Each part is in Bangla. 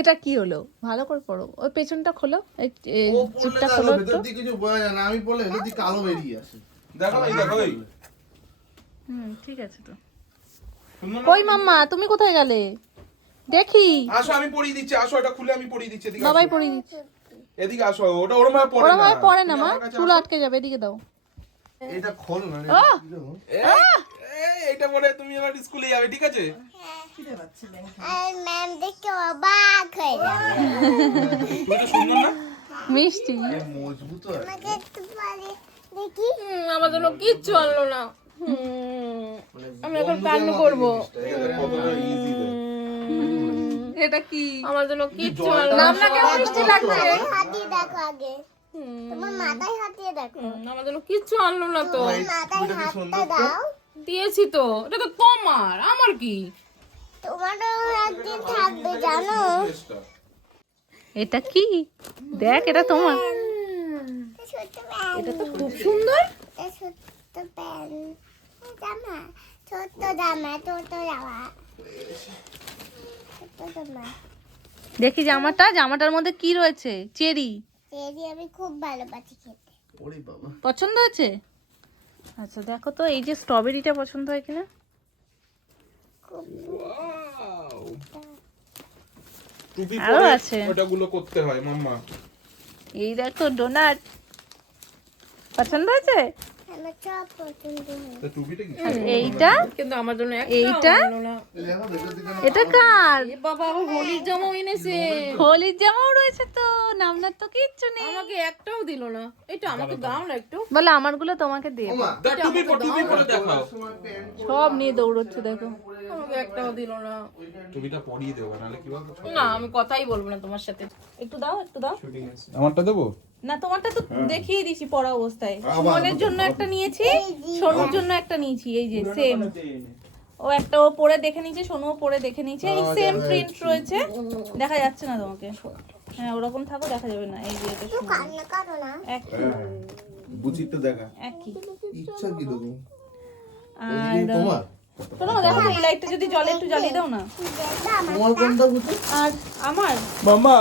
এটা কি হলো? ভালো করে পড়ো। ওই পেছনটা খোলো, এই জিপটা খোলো একটু। ভেতর দিকে কিছু বোঝা যায় না, আমি বলে ভেতর দিকে কালো বেরিয়ে আসে। দেখো এই দেখো এই ঠিক আছে তো। সুন্দর না? কই মাম্মা, তুমি কোথায় গেলে? দেখি। আসো আমি পরিয়ে দিচ্ছি, আসো এটা খুলে আমি পরিয়ে দিচ্ছি, এদিকে বাবাই আসো। পরিয়ে দিচ্ছে। এদিকে আসো, ওটা ওরম ভাবে পড়ে ওরা না। ভাবে পড়ে না তুমি মা, আমার কাছে চুল আসো। আটকে যাবে, এদিকে দাও। এটা খোল না রে, আহ! কি দেবো? এইটা পরে তুমি এবার স্কুলে যাবে, ঠিক আছে? আর ম্যাম দেখে অবাক হয়ে যাবে। তুমি তো সুন্দর না? মিষ্টি। এ মজবুত আছে। আমাকে একটু পরে দেখি। আমার জন্য কিচ্ছু আনলো না। মানে আমি এখন বন্ধুদের কান্না মতো করবো। জিনিসটা, এটা কতটা easy দেখ। এটা কি? আমার জন্য কিচ্ছু জলটা আনলো না। নাম না কেমন মিষ্টি লাগছে। হাতিয়ে দেখো আগে। তোমার মাথায় হাতিয়ে দেখো। আমার জন্য কিচ্ছু আনলো না তো। এই মাথায় ছবিটা কি হাতটা সুন্দর তো? দাও। দিয়েছি তো, এটা তো তোমার, আমার কি? তোমারও একদিন থাকবে জানো। এটা কি? দেখ, এটা তোমার। ছোট্ট প্যান্ট। এটা তো খুব সুন্দর। এটা ছোট্ট প্যান্ট। জামা। ছোট্ট জামা, ছোট্ট জামা। ছোট্ট জামা। দেখি জামাটার মধ্যে কি রয়েছে? চেরি। চেরি আমি খুব ভালোবাসি খেতে। ওরে বাবা। পছন্দ হয়েছে? আচ্ছা দেখো তো, এই যে স্ট্রবেরিটা পছন্দ হয় কিনা। খুব ওয়াও। টুপি আরো পরে আছে। ওটাগুলো করতে হয় মাম্মা। এই দেখো ডোনাট। পছন্দ হয়েছে? আমার সব পছন্দ হয়। তা টুপিটা কি? আর এইটা? কিন্তু আমার জন্য এইটা? আনলো না। এই দেখো ভেতর দিকে এটা কার? এ বাবা, আবার হোলির জামাও এনেছে। হোলির জামাও রয়েছে তো, নামনার তো কিচ্ছু নেই। আমাকে একটাও দিল না। এটা আমাকে দাও না একটু। বলে আমারগুলো তোমাকে দেব। ওমা দেখ টুপি পরে দেখাও। তোমার প্যান্ট সব নিয়ে দৌড়চ্ছে দেখো। আমাকে একটাও দিল না। টুপিটা পরিয়ে দেবো, নাহলে কি বলতো? না, আমি কথাই বলবো না তোমার সাথে। একটু দাও, একটু দাও। আমারটা দেবো? না, তোমারটা তো দেখিয়ে দিছি পড়া অবস্থায়। সুমনের জন্য একটা নিয়েছি, সোনুর জন্য একটা নিয়েছি, এই যে সেম। ও একটা ও পরে দেখে নিয়েছে, সোনুও পরে দেখে নিয়েছে। এই সেম প্রিন্ট রয়েছে, দেখা যাচ্ছে না তোমাকে। হ্যাঁ, ওরকম থাকো, দেখা যাবে না। এই যে এটা সুমন, কান্না করো না। একই বুচিটা দেখা একই। ইচ্ছা কি দেবো আর তোমার শোনো, দেখো এই লাইটটা যদি জ্বলে একটু জ্বালিয়ে দাও না। তোমার কোনটা বুচি? আর আমার মাম্মা,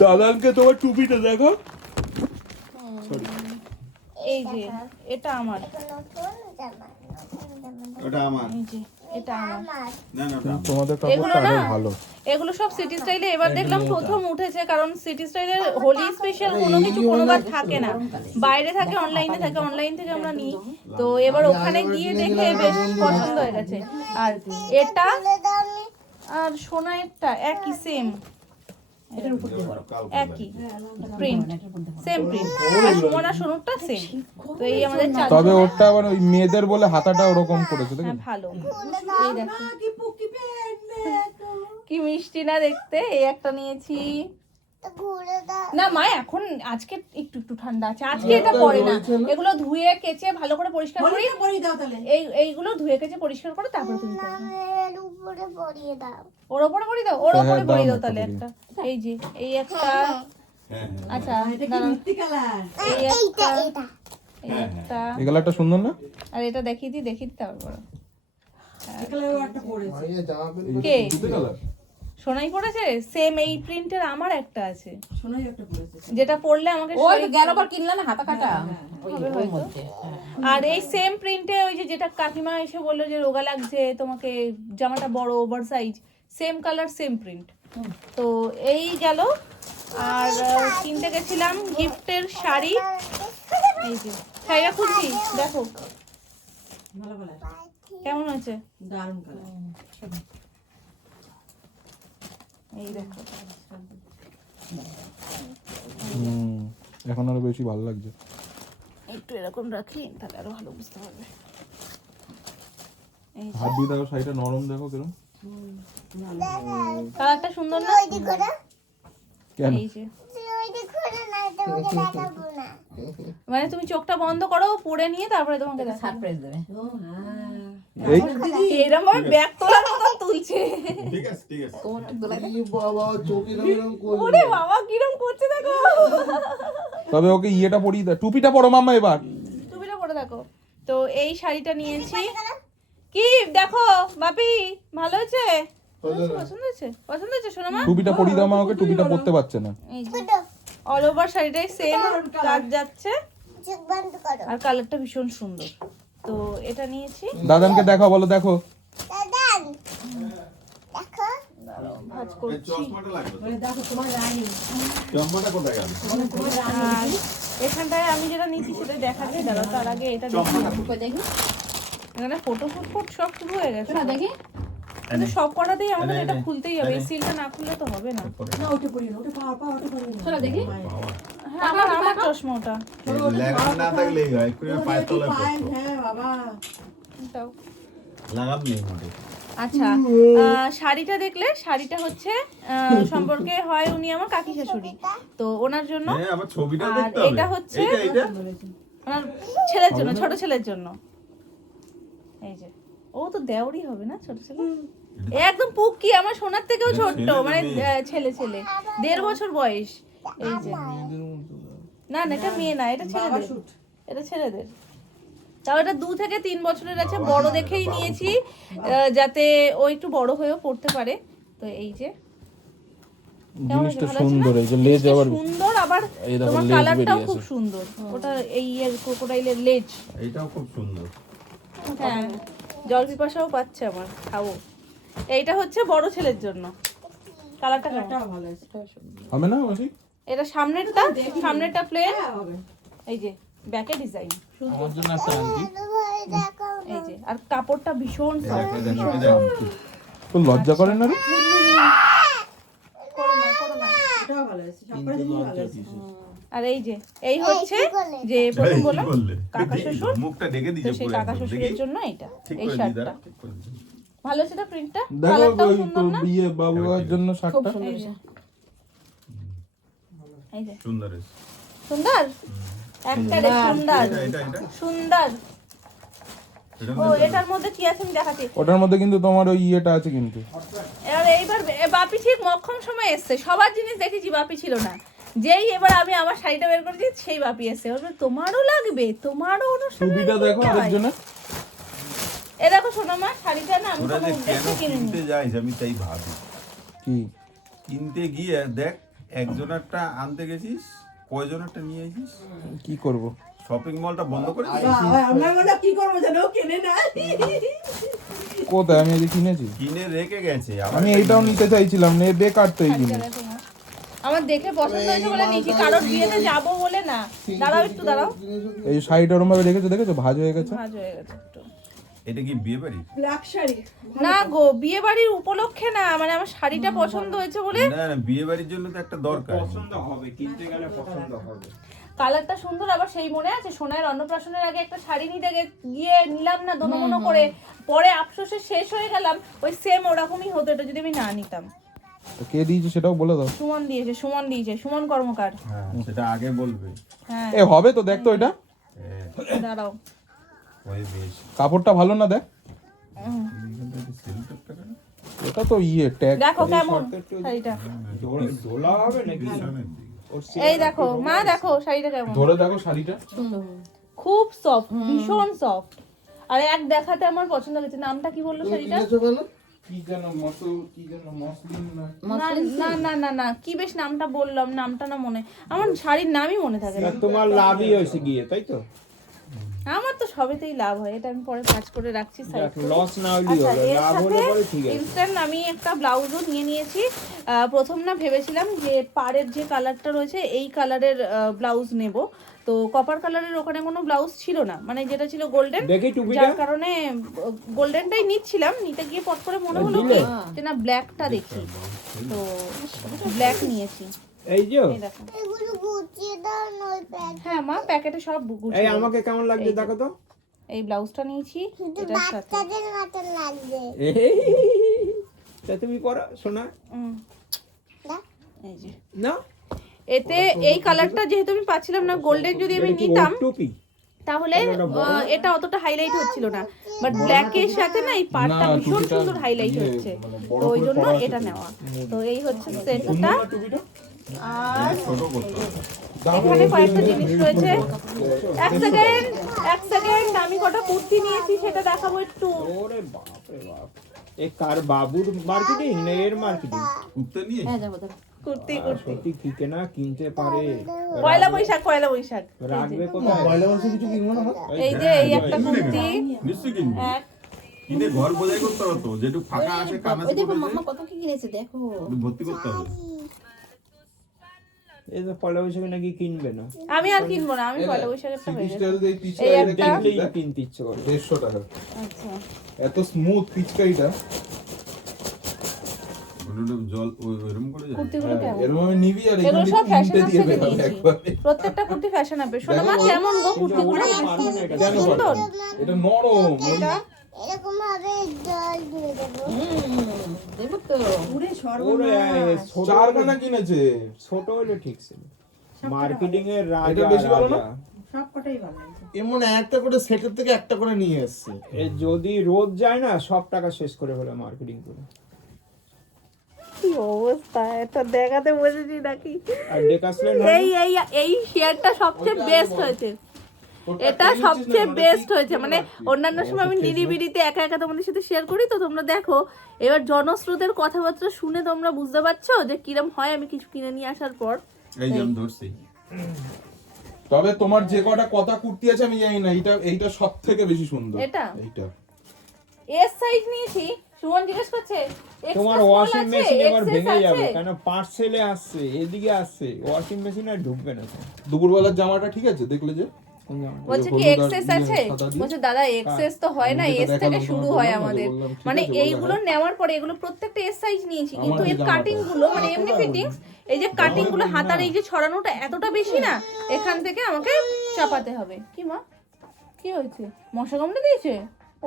দাদাকে তোমার টুপিটা দেখো। এই যে এটা আমার, নতুন জামা, নতুন জামা। ওটা আমার এই যে এটা আমার। আমার। না না তোমাদের এগুলো না, এগুলো সব সিটি স্টাইলে এবার দেখলাম প্রথম উঠেছে, কারণ সিটি স্টাইলের হোলি স্পেশাল কোনো কিছু কোনোবার থাকে না, বাইরে থাকে, অনলাইনে থাকে, অনলাইন থেকে আমরা নিই। তো এবার ওখানে গিয়ে দেখে বেশ পছন্দ হয়ে গেছে। আর এটা খুলে দাও নি। আর সোনাইয়েরটা একই সেম, একই প্রিন্ট, সেম প্রিন্ট। আর সুমন আর সোনুরটা সেম। তো এই আমাদের চালু। তবে ওটা আবার ওই মেয়েদের বলে হাতাটা ওরকম করেছে, হ্যাঁ, দেখো? ভালো। এই দেখো কি মিষ্টি না দেখতে। এই একটা নিয়েছি। তো ঘুরে দাও। না মা, এখন আজকে একটু একটু ঠান্ডা আছে, আজকে এটা পরে না। এগুলো ধুয়ে কেচে ভালো করে পরিষ্কার করি। এইগুলো ধুয়ে কেচে পরিষ্কার করে তারপরে তুমি পরবে। নামের উপরে পরিয়ে দাও। ওর ওপরে পরিয়ে দাও, ওর ওপরে হ্যাঁ, পরিয়ে দাও দাও তাহলে না, একটা। এই যে এই একটা, আচ্ছা দাঁড়াও। এই এইটা একটা, এটা। এই একটা, এই কালারটা সুন্দর না? আর এটা দেখিয়ে দিই তারপর। মাইয়া জামা প্যান্ট কে দুটো কালার? সোনাই পড়েছে সেম এই প্রিন্টের, আমার একটা আছে যেটা পরলে আমাকে ওই শরীর- গেল বার কিনলে না হাতা কাটা। হবে হয়তো। আর এই সেম প্রিন্টে ওই যে যেটা কাকিমা এসে বললো যে রোগা লাগছে তোমাকে, জামাটা বড় over size, same colour same print. তো এই গেল। আর কিনতে গেছিলাম গিফটের শাড়ি। এই যে শাড়িটা খুঁজছি, দেখো কেমন হয়েছে। এই দেখো, এখন আরো বেশি ভালো লাগছে। একটু এরকম রাখি তাহলে আরো ভালো বুঝতে পারবে। হাত দিয়ে দেখো, শাড়িটা নরম দেখো কিরম। কালারটা সুন্দর না? ওই দিক করে। কেন? এই যে তুই ওই দিক করে না, তোমাকে দেখাবো না। মানে তুমি চোখটা বন্ধ করো, পরে নিয়ে তারপরে তোমাকে সারপ্রাইজ দেবে। এই এরকম ভাবে ব্যাগ তোলার মতো তুলছে। ঠিক আছে এই বাবা চোখে এরকম করে ওরে বাবা কিরম করছে দেখো। তবে ওকে ইয়েটা পরিয়ে দাও, টুপিটা পরো মাম্মা এবার। টুপিটা পরে দেখো। তো এই শাড়িটা নিয়েছি। কি দেখো বাপি, ভালো হয়েছে? পছন্দ হয়েছে? পছন্দ হয়েছে সোনা মা? টুপিটা পরিয়ে দাও মা, ওকে টুপিটা পরতে পারছে না। এই যে অল ওভার শাড়িটাই সেম কাজ যাচ্ছে চোখ বন্ধ করো আর কালারটা ভীষণ সুন্দর। তো এটা নিয়েছি। দাদানকে দেখাও, বলো দেখো। দাদান দেখো ভাজ এই করছি। চশমাটা লাগবে চশমাটা কোথায় গেল আর এখানটায় আমি যেটা নিচ্ছি সেটা দেখা যায়। দাঁড়াও, তার আগে এটা দেখি। দেখি এখানে ফটো ফুট সব শুরু হয়ে গেছে। না দেখি কিন্তু সব কটাতেই আমাদের এটা খুলতেই হবে। এই সিলটা না খুললে তো হবে না। চলো দেখি হ্যাঁ, আমার চশমা ওটা। লাগাম না থাকলেই হয়, একটু পায়ের তলায় পড়তো। দাও। লাগাম নেই মোটে। আচ্ছা, শাড়িটা দেখলে, শাড়িটা হচ্ছে সম্পর্কে হয় উনি আমার কাকি শাশুড়ি, তো ওনার জন্য। হ্যাঁ, আমার ছবিটা আর দেখতে হবে। এটা হচ্ছে এইটা ওনার ছেলের জন্য, ছোট ছেলের জন্য। এই যে ও তো দেওরই হবে না, ছোট ছেলে। এ একদম পুকি, আমার সোনার থেকেও ছোট, মানে ছেলে 1.5 বছর বয়স। এই যে না না, এটা মেয়ে না, এটা ছেলেদের, এটা ছেলেদের। তাও এটা 2 থেকে 3 বছরের আছে, বড় দেখেই নিয়েছি যাতে ও একটু বড় হয়েও পড়তে পারে। তো এই যে জিনিসটা সুন্দর, এই যে লেজ আবার সুন্দর, আবার এই দেখো তোমার লেজ কালারটাও বেরিয়ে খুব আছে। সুন্দর। ওটা এই ক্রোকোডাইলের লেজ। এইটাও খুব সুন্দর। হ্যাঁ, জল পিপাসাও পাচ্ছে আমার, খাবো। এইটা হচ্ছে বড় ছেলের জন্য। কালারটা কেমন? হবে না মাসি? এটা সামনেরটা প্লেন। এই যে ব্যাকে ডিজাইন। আমার জন্য একটা আনছি। ভাই দেখো এই যে আর কাপড়টা ভীষণ সফট। তো লজ্জা করেন না রে? আর এই যে এই হচ্ছে যে প্রথম বললাম কাকা শ্বশুর, মুখটা ঢেকে তো দিয়েছে সেই পুরো কাকা একদম। শ্বশুরের জন্য এটা, ঠিক এই করে দিই শার্টটা দাঁড়া, ঠিক করে দিই। ভালো ছিল প্রিন্টটা, দেখো কালারটাও ওই সুন্দর না? বিয়ে বাবুর জন্য শার্টটা। এই যে এই যে সুন্দর হয়েছে। সুন্দর, একটা সুন্দর এটা সুন্দর। এটা ও এটার মধ্যে কি আছে আমি দেখাচ্ছি। ওটার মধ্যে কিন্তু তোমার ওই ইয়েটা আছে কিন্তু। এবার এইবার বাপি ঠিক মক্ষম সময় এসছে, সবার জিনিস দেখেছি, বাপি ছিল না। যেই এবার আমি আমার শাড়িটা বের করেছি সেই বাপি এসছে, বলবে তোমারও লাগবে, তোমারও অনুষ্ঠান। টুপিটা দেখো আরেকজনের। এ দেখো সোনামা, শাড়িটা না আমি তোরা কোনো যে কেন উদ্দেশ্যে কিনিনি। কিনতে যাইস আমি তাই ভাবি। কি কিনতে গিয়ে দেখ, একজনেরটা আনতে গেছিস, কয়জনেরটা নিয়ে এসেছিস। কি করব? শপিং মলটা বন্ধ করে দিয়েছিস। কোথায় আমি এই যে কিনেছি? কিনে রেখে গেছে। আমি এইটাও নিতে চাইছিলাম, নে বেকার তো এই জিনিস। দেখো মা, আমার দেখে পছন্দ হয়েছে বলে নিয়েছি, কারোর বিয়েতে যাবো বলে না। দাঁড়াও একটু দাঁড়াও, এই শাড়িটা ওরম ভাবে দেখেছো, ভাঁজ হয়ে গেছে। ভাঁজ হয়ে গেছে একটু। এটা কি বিয়ে বাড়ি? না গো, বিয়ে বাড়ির উপলক্ষে না, মানে আমার শাড়িটা পছন্দ হয়েছে বলে। না না, বিয়ে বাড়ির জন্য তো একটা দরকার। কালারটা সুন্দর, আবার সেই মনে আছে সোনার অন্নপ্রাশনের আগে একটা শাড়ি নিতে গিয়ে নিলাম না দোনো করে, পরে আফসোসে শেষ হয়ে গেলাম। ওই সেম ওরকমই হতো এটা যদি আমি না নিতাম। তো কে দিয়েছে সেটাও বলে দাও। সুমন দিয়েছে, সুমন কর্মকার। হ্যাঁ, সেটা আগে বলবে। হ্যাঁ এ হবে তো, দেখ তো এটা দাঁড়াও, ওই বেশ। কাপড়টা ভালো না? দেখ এইখানটা একটু সেল করতে পারে। এটা তো ইয়ে ট্যাগ। দেখো কেমন শাড়িটা। পিছনের দিকে। এই দেখো মা, দেখো শাড়িটা কেমন, ধরে দেখো শাড়িটা। খুব সফট, ভীষণ সফট। আর এক দেখাতে আমার পছন্দ হয়েছে। নামটা কি বললো শাড়িটা? কি যেন মসল, কি যেন মসলিন না? না না না না, কি বেশ নামটা বললাম, নামটা না মনে, আমার শাড়ির নামই মনে থাকে না। তোমার লাভই হয়েছে গিয়ে, তাই তো? আমার তো সবেতেই লাভ হয়, এটা আমি পরে কাজ করে রাখছি সাইড করে। লস না হইলেই আচ্ছা, হলো, এর লাভ হলে সাথে পরে ঠিক আছে। ইনস্ট্যান্ট আমি একটা ব্লাউজও নিয়ে নিয়েছি। প্রথম না ভেবেছিলাম যে পাড়ের যে কালারটা রয়েছে এই কালারের ব্লাউজ নেব, তো কপার কালারের ওখানে কোনো ব্লাউজ ছিল না, মানে যেটা ছিল গোল্ডেন, দেখি টুপিটা। যার কারণে গোল্ডেনটাই নিচ্ছিলাম। নিতে গিয়ে পট করে মনে হলো কি যে না ব্ল্যাকটা দেখি, তো ব্ল্যাক নিয়েছি। এই যে এই দেখো, এগুলো গুছিয়ে দাও নয় প্যাক হ্যাঁ মা প্যাকেটে সব এই গুছিয়ে দাও। আমাকে কেমন লাগছে দেখো তো। এই ব্লাউজটা নিয়েছি এটার সাথে। বাচ্চাদের মতন লাগবে এই, তা তুমি পড়ো শোনা হুম, দেখ এই যে না। এতে এই কালারটা যেহেতু আমি পাচ্ছিলাম না, গোল্ডেন যদি আমি এটা কি নিতাম ওর টুপি? তাহলে এটা অতটা হাইলাইট হচ্ছিল না, বাট ব্ল্যাকের সাথে না এই পাড়টা না, ভীষণ টুপিটা সুন্দর হাইলাইট ইয়ে, হচ্ছে, মানে তো বড় ওই করে জন্য পরা আছে এটা তো। নেওয়া। তো এই হচ্ছে সেটটা। টুপিটা আর ছোট করতে হবে। এখানে কয়েকটা জিনিস রয়েছে। এক সেকেন্ড, আমি কটা কুর্তি নিয়েছি সেটা দেখাবো একটু। ওরে বাপ রে বাপ, এ কার বাবুর মার্কেটিং না এর মার্কেটিং? কুর্তা নিয়ে হ্যাঁ যাবো যাবো কুর্তি সত্যি কি কেনা কিনতে পারে, পয়লা বৈশাখ রাখবে কোথায়? পয়লা বর্ষে কিছু কিনবো না? এই যে এই একটা কুর্তি নিশ্চয়ই কিনবি। এক কিনে ঘর বোঝাই করতে হবে তো, যেটুকু ফাঁকা আছে ওই কানাচি দেখো করে মাম্মা কত কি কিনেছে দেখো। ভর্তি করতে হবে। এই তো পয়লা বৈশাখে নাকি কিনবে না, আমি আর কিনবো না, আমি পয়লা বৈশাখেরটা হয়ে গেছে। পিচকারি পিচ এই একটা দেখলেই কিনতে ইচ্ছে করে। 150 টাকা। আচ্ছা এত স্মুথ পিচকারিটা। ওটা জল ওইরকম করে যায়। কুর্তিগুলো কেমন? এরকম আমি নিবি আর এগুলো এখান সব থেকে কিনতে ফ্যাশন দিয়ে থেকে দেবে নিয়েছি। একবারে। প্রত্যেকটা কুর্তি ফ্যাশন হবে। সোনামা কেমন গো কুর্তিগুলো? কেন সুন্দর। এটা নরম। এটা এরকম ভাবে জল দিয়ে দেবো। দেখো তো ওরে ছোট চারখানা কিনেছে। ছোট হলে ঠিক ছিল। মার্কেটিং এর এটা রাজা বেশি ভালো না? রাজা। সবকটাই ভালো হয়েছে। এমন একটা করে সেটের থেকে একটা করে নিয়ে এসছে। এ যদি রোজ যায় না সব টাকা শেষ করে ফেলে মার্কেটিং করে। কি অবস্থা, এটা দেখাতে বসেছি নাকি? আর ডেকাসলেন এই এই এই শেয়ারটা সবচেয়ে বেস্ট হয়েছে। এটা সবচেয়ে বেস্ট হয়েছে, মানে অন্যান্য সময় আমি নিরিবিলিতে একা একা তোমাদের সাথে শেয়ার করি, তো তোমরা দেখো এবার জনস্রোতের কথাবার্তা শুনে তোমরা বুঝতে পারছো যে কিরম হয় আমি কিছু কিনে নিয়ে আসার পর। এই যে আমি ধরছি। তবে তোমার যে কটা কথা কুর্তি আছে আমি জানি না, এইটা সব থেকে বেশি সুন্দর। এটা? এইটা এস সাইজ নিয়েছি। সুমন জিজ্ঞেস করছে তোমার extra small ওয়াশিং আছে, মেশিন এবার XS ভেঙে যাবে, আছে? কেন পার্সেলে আসছে এদিকে আসছে, ওয়াশিং মেশিন আর ঢুকবে না তো। দুপুরবেলার জামাটা ঠিক আছে দেখলে যে? কোন জামাটা? বলছে কি হলুদ আর এক্সেস ইয়ে আছে? সাদা দিয়ে? বলছে দাদা এক্সেস তো হয় না, আমি যেটা এস থেকে দেখালাম শুরু তোমাকে হয় বললাম, আমাদের। বললাম, ঠিক মানে আছে, বলে এইগুলো দেখালাম। নেওয়ার পরে এগুলো প্রত্যেকটা এস সাইজ নিয়েছি, আমার কিন্তু এই এর জামাটা। কাটিং গুলো মানে এমনি ফিটিংস, এই যে কাটিং গুলো হাতার এই যে ছড়ানোটা এতটা বেশি না, এখান থেকে আমাকে চাপাতে হবে। কি মা কি হয়েছে, মশা কামড়ে দিয়েছে?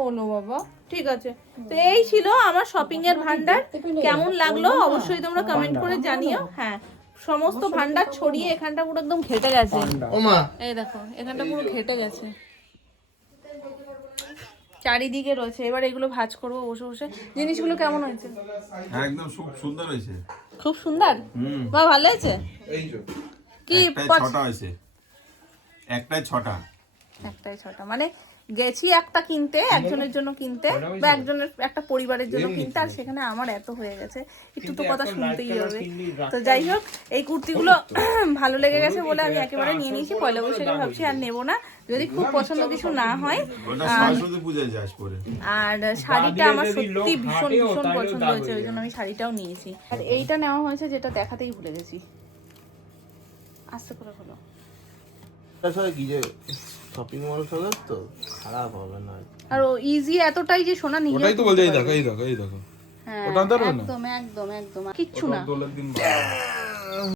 ওলো বাবা, ঠিক আছে। তো এই ছিল আমার শপিং এর ভান্ডার। কেমন লাগলো অবশ্যই তোমরা কমেন্ট করে জানিও। হ্যাঁ, সমস্ত ভান্ডার ছড়িয়ে এখানটা পুরো একদম ঘেটে গেছে। ও মা, এই দেখো এখানটা পুরো ঘেটে গেছে, চারিদিকে রয়েছে। এবার এগুলো ভাঁজ করবো বসে বসে। জিনিসগুলো কেমন হয়েছে? একদম খুব সুন্দর হয়েছে। খুব সুন্দর, বা ভালো হয়েছে। এই যে কি একটাই 6টা হয়েছে, একটাই 6টা। একটাই 6টা, মানে গেছি একটা কিনতে, একজনের জন্য কিনতে বা একজনের একটা পরিবারের জন্য কিনতে, আর সেখানে আমার এত হয়ে গেছে। একটু তো কথা শুনতেই হবে। তো যাই হোক, এই কুর্তিগুলো ভালো লেগে গেছে বলে আমি একেবারে নিয়ে নিয়েছি। পয়লা বৈশাখে ভাবছি আর নেবো না, যদি খুব পছন্দ কিছু না হয়। ওটা সরস্বতী পূজায় যাস পরে। আর শাড়িটা আমার সত্যি ভীষণ ভীষণ পছন্দ হয়েছে, ওই জন্য আমি শাড়িটাও নিয়েছি। আর এইটা নেওয়া হয়েছে যেটা দেখাতেই ভুলে গেছি। আস্তে করে হলো। আসলে কি যে শপিং মল চলে তো খারাপ হবে না। আর ইজি এতটাই যে সোনা নিয়ে ওটাই তো বলছে, এই দেখো এই দেখো এই দেখো। হ্যাঁ ওটা ধরবে না? একদম একদম একদম কিচ্ছু না। দোলের দিন